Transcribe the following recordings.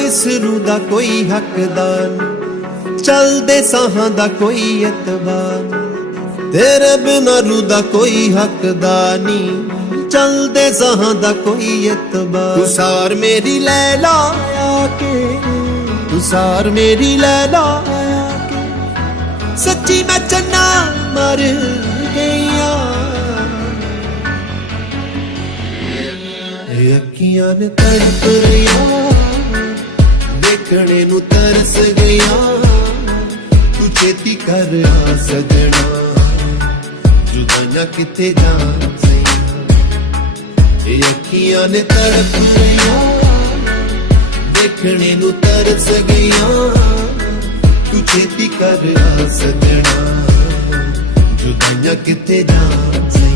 इस रूह दा कोई हकदार नहीं, चलदे साहां दा कोई एतबार नहीं। तेरे बिना रूह दा कोई हकदार नहीं, चलदे साहां दा कोई एतबार। तू सार मेरी लैला आके, तू सार मेरी लैला आके, सच्ची मैं चन्ना मर गईया। अखियां ने तड़प रहिया, देखने नू तरस गईया। तू छेती कर आ सजना, जुदाइयां किथे जान सही। अखियां ने तड़प रहिया, देखने नू तरस गईया। तू छेती कर आ सजना, जुदाइयां किथे जान सही।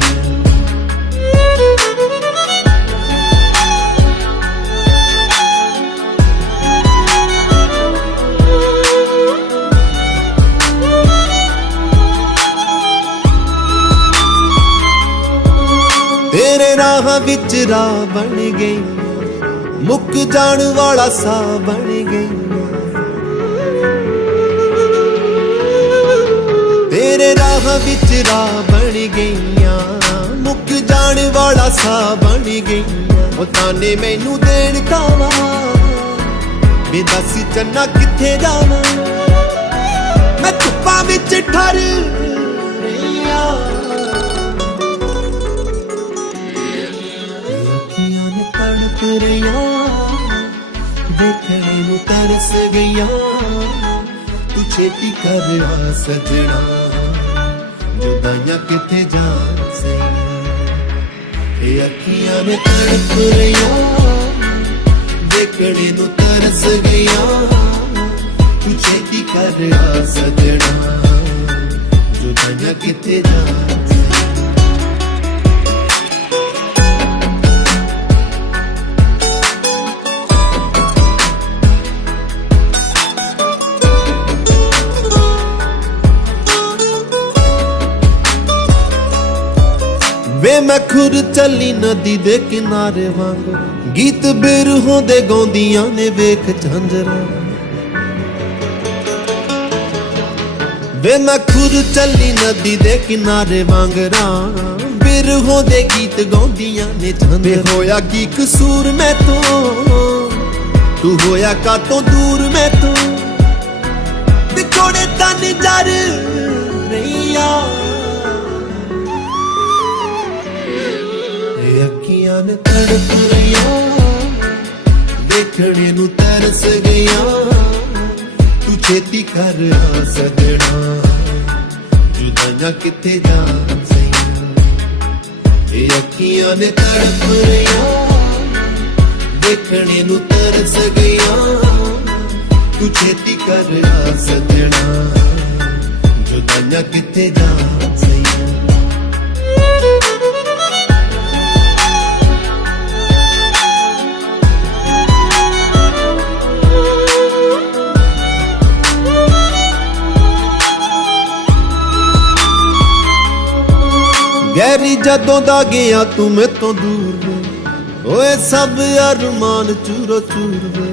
तेरे राह विच राह बन गई, मुक जान वाला सा बन गई। तेरे राह विच राह बन गईया, मुक जान वाला सा बन गईया। ओ ताने मैनू देण कावा, वे दस चन्ना किथे जावां। मैं धुप्पां विच ठर रहिया, देखने नू तरस गईया। तू छेती कर आ सजना, जुदाइयां किथे जान सही। अखियां ने तड़प रहिया, देखने नू तरस गईया। तू छेती कर आ सजना, जुदाइयां किथे जान सही। वे मैं खुर चली नदी दे किनारे वांग, गीत बिरहों दे गाउंदियां ने वेख झांजरा। वे मैं खुर चली नदी दे किनारे वांगरा, बिरहों दे गीत गाउंदियां ने झांजरा। होया की कसूर मैं तो, तू होया का तो दूर मैं तो। बिछोड़े तन जर रहिया, अखियां ने तड़प रहिया, देखने नू तरस गईया। तू छेती कर आ सजना, जुदाइयां किथे जान सही। अखियां ने तड़प रहिया, देखने नू तरस गईया। तू छेती कर आ सजना, जुदाइयां किथे जान सही। गहरी जदों दा गया तू मैं तो दूर वे, ओए सब अरमान चूरो चूर वे।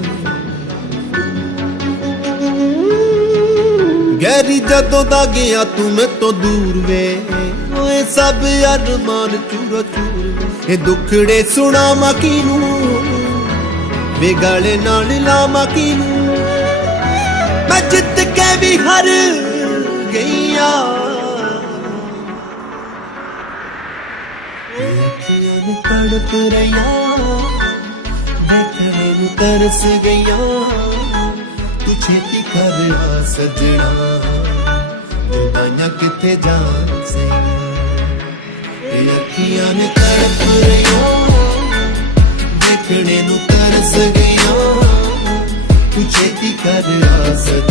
गहरी जदों दा गया तू मैं तो दूर वे, ओए सब अरमान चूरो चूर वे। दुखड़े सुनावा किनू, वे गले नाल लावा किनू। मैं जित के भी हार गईया। तड़प रहिया, देखने नू तरस गईया। तू छेती कर आ सजना, जुदाइयां किथे जान सही। अखियां ने तड़प रहिया, देखने नू तरस गईया। तू छेती कर आ सजना।